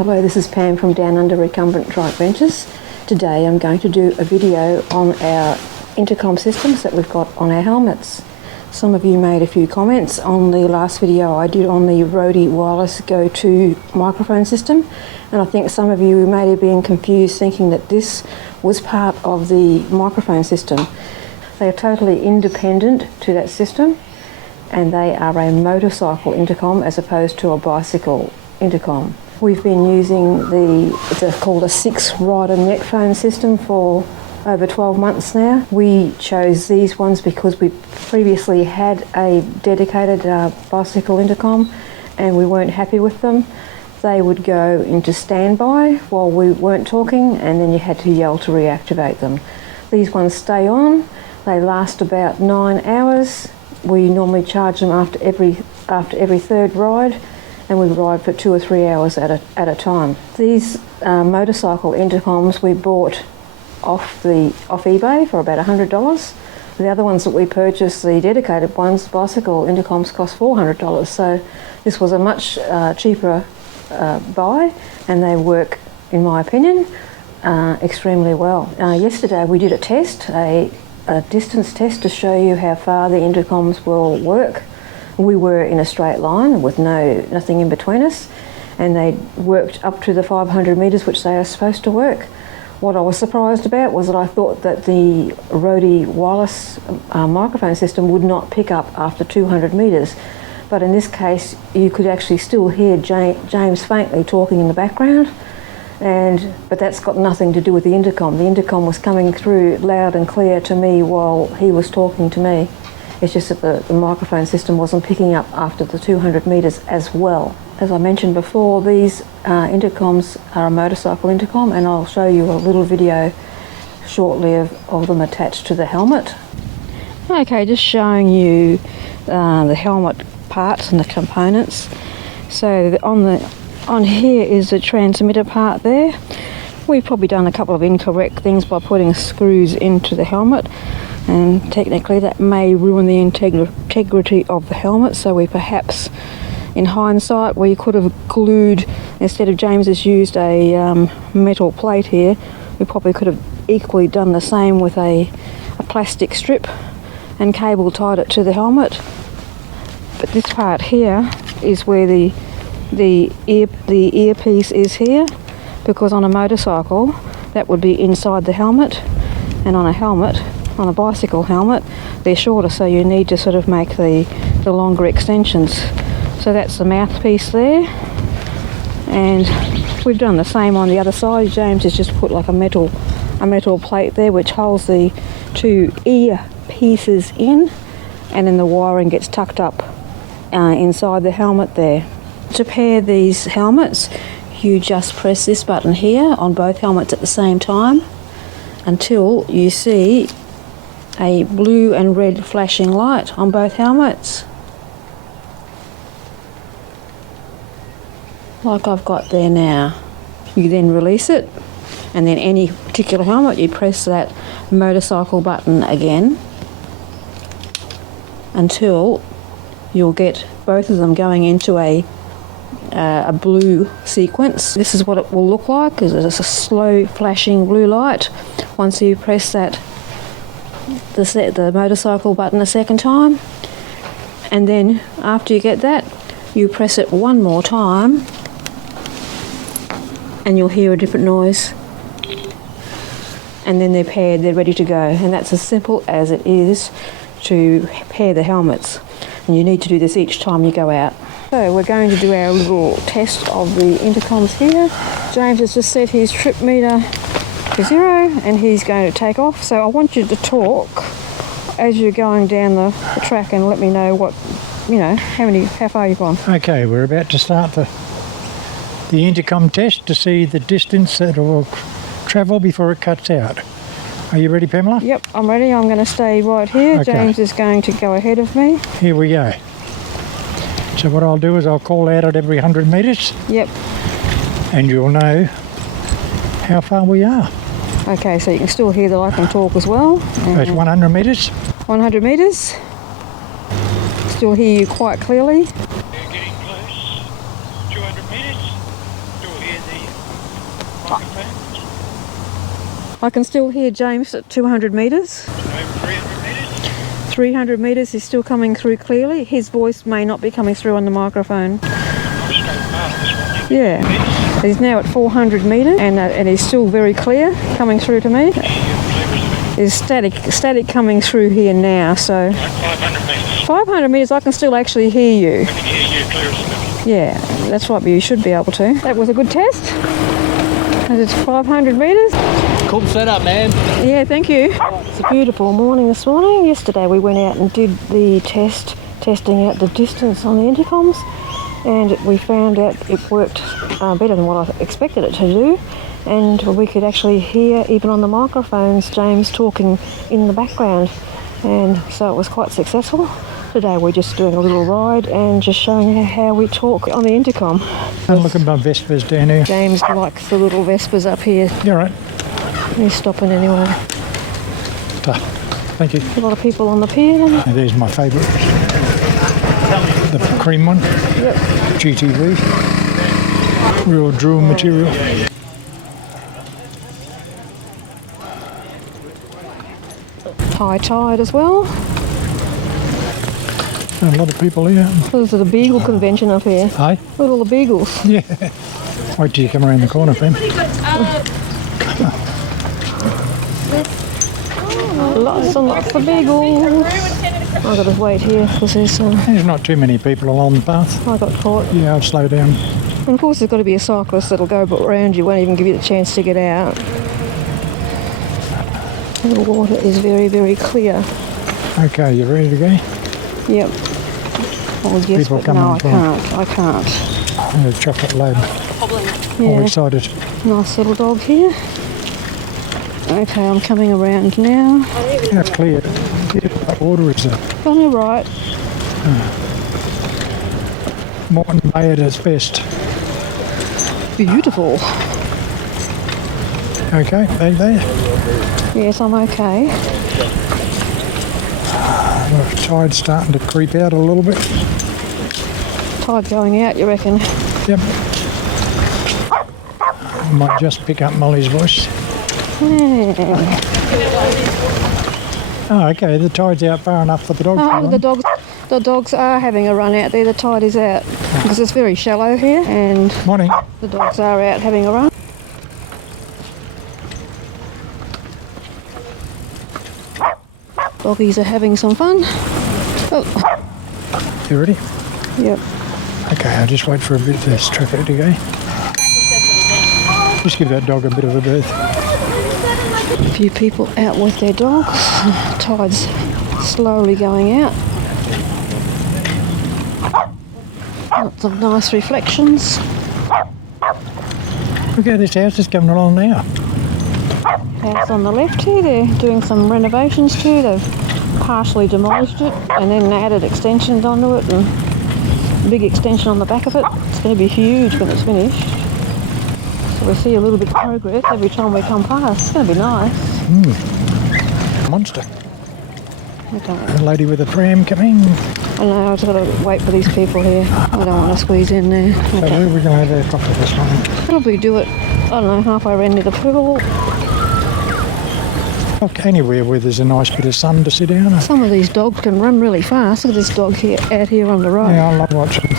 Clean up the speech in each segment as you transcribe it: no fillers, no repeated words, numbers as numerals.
Hello, this is Pam from Down Under Recumbent Trike Ventures. Today I'm going to do a video on our intercom systems that we've got on our helmets. Some of you made a few comments on the last video I did on the Rode wireless go-to microphone system, and I think some of you may have been confused thinking that this was part of the microphone system. They are totally independent to that system, and they are a motorcycle intercom as opposed to a bicycle intercom. We've been using they're called a 6-rider net phone system for over 12 months now. We chose these ones because we previously had a dedicated bicycle intercom and we weren't happy with them. They would go into standby while we weren't talking, and then you had to yell to reactivate them. These ones stay on. They last about 9 hours. We normally charge them after every third ride, and we ride for 2 or 3 hours at a time. These motorcycle intercoms we bought off eBay for about $100. The other ones that we purchased, the dedicated ones, bicycle intercoms, cost $400. So this was a much cheaper buy, and they work, in my opinion, extremely well. Yesterday we did a test, a distance test to show you how far the intercoms will work. We were in a straight line with nothing in between us, and they worked up to the 500 metres, which they are supposed to work. What I was surprised about was that I thought that the Rode wireless microphone system would not pick up after 200 metres, but in this case you could actually still hear James faintly talking in the background, but that's got nothing to do with the intercom. The intercom was coming through loud and clear to me while he was talking to me. It's just that the microphone system wasn't picking up after the 200 metres as well. As I mentioned before, these intercoms are a motorcycle intercom, and I'll show you a little video shortly of them attached to the helmet. Okay, just showing you the helmet parts and the components. So on here is the transmitter part there. We've probably done a couple of incorrect things by putting screws into the helmet, and technically that may ruin the integrity of the helmet, so we perhaps, in hindsight, we could have glued, instead of James has used a metal plate here, we probably could have equally done the same with a plastic strip and cable tied it to the helmet. But this part here is where the earpiece is here, because on a motorcycle that would be inside the helmet, and on a bicycle helmet they're shorter, so you need to sort of make the longer extensions. So that's the mouthpiece there, and we've done the same on the other side. James has just put like a metal plate there which holds the two ear pieces in, and then the wiring gets tucked up inside the helmet there. To pair these helmets, you just press this button here on both helmets at the same time until you see a blue and red flashing light on both helmets, like I've got there now. You then release it, and then any particular helmet you press that motorcycle button again until you'll get both of them going into a blue sequence. This is what it will look like. It's a slow flashing blue light. Once you press the motorcycle button a second time, and then after you get that, you press it one more time and you'll hear a different noise, and then they're paired, they're ready to go. And that's as simple as it is to pair the helmets, and you need to do this each time you go out. So we're going to do our little test of the intercoms here. James has just set his trip meter to 0 and he's going to take off. So I want you to talk as you're going down the track and let me know how far you've gone. Okay, we're about to start the intercom test to see the distance that it will travel before it cuts out. Are you ready, Pamela? Yep, I'm ready. I'm going to stay right here. Okay. James is going to go ahead of me. Here we go. So what I'll do is I'll call out at every 100 metres. Yep. And you'll know how far we are. Okay, so you can still hear that I can talk as well. That's 100 metres. 100 metres. Still hear you quite clearly. We're getting close. 200 metres. Still hear the I can still hear James at 200 metres. 300 metres is still coming through clearly. His voice may not be coming through on the microphone. Yeah, he's now at 400 metres and he's still very clear coming through to me. There's static coming through here now, so 500 metres I can still actually hear you. I can hear you clear as a bell. Yeah, that's right, but you should be able to. That was a good test. It's 500 metres. Cool setup, man. Yeah, thank you. It's a beautiful morning this morning. Yesterday we went out and did the testing out the distance on the intercoms, and we found out it worked better than what I expected it to do, and we could actually hear, even on the microphones, James talking in the background, and so it was quite successful. Today we're just doing a little ride and just showing you how we talk on the intercom. And look at my Vespers down here. James likes the little Vespers up here. You're right. He's stopping anyway. Thank you. A lot of people on the pier then. And there's my favourite. The cream one. Yep. GTV. Real drill material. High tide as well. And a lot of people here. Those are the Beagle convention up here. Hey? Look at all the beagles. Yeah. Wait till you come around the corner, Pam. Lots and lots of beagles. I've got to wait here because There's not too many people along the path. I got caught. Yeah, I'll slow down. And of course there's got to be a cyclist that'll go around you, won't even give you the chance to get out. The water is very, very clear. Okay, you ready to go? Yep. Oh yes, People but coming no, from- I can't. A chocolate load. All Yeah, excited. nice little dog here. Okay, I'm coming around now. That's clear. What water is that? On the right. Moreton Bay at its best. Beautiful. Okay, back there. Yes, I'm okay. The tide's starting to creep out a little bit. Tide going out, you reckon? Yep. I might just pick up Molly's voice. Oh, okay, the tide's out far enough for the dogs. Oh, to the dogs are having a run out there. The tide is out because it's very shallow here, and run. Morning. the dogs are out having a run. Doggies are having some fun. Oh, You ready? yep. Okay, I'll just wait for a bit of this traffic to go. Just give that dog a bit of a berth. A few people out with their dogs. Tide's slowly going out. Lots of nice reflections. Look how this house is coming along now. House on the left here, they're doing some renovations to. They've partially demolished it and then added extensions onto it, and a big extension on the back of it. It's going to be huge when it's finished. So we see a little bit of progress every time we come past. It's going to be nice. Monster. Okay. A lady with a pram coming. I know, I've got to wait for these people here. I don't want to squeeze in there. So Okay. where are we going to have our coffee this morning? Probably do it, I don't know, halfway around near the pool. Look, anywhere where there's a nice bit of sun to sit down. Some of these dogs can run really fast. Look at this dog here, out here on the right. Yeah, I love watching.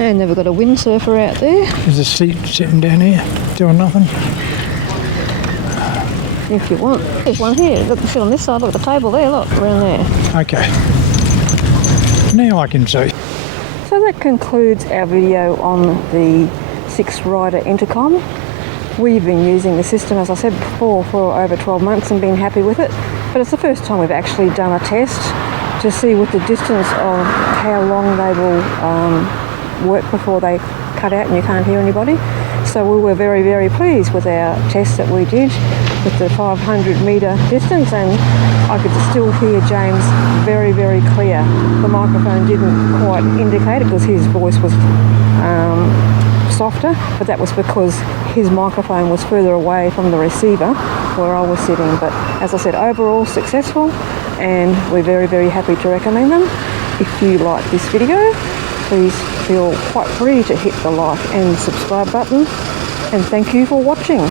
And they've got a windsurfer out there. There's a seat sitting down here, doing nothing. If you want. There's one here. Look, sit on this side. Look at the table there. Look, around there. Okay. Now I can see. So that concludes our video on the 6-rider intercom. We've been using the system, as I said before, for over 12 months and been happy with it. But it's the first time we've actually done a test to see with the distance of how long they will work before they cut out and you can't hear anybody. So we were very, very pleased with our test that we did with the 500 metre distance, and I could still hear James very, very clear. The microphone didn't quite indicate it because his voice was softer, but that was because his microphone was further away from the receiver where I was sitting. But as I said, overall successful, and we're very, very happy to recommend them. If you like this video, please feel quite free to hit the like and subscribe button, and thank you for watching.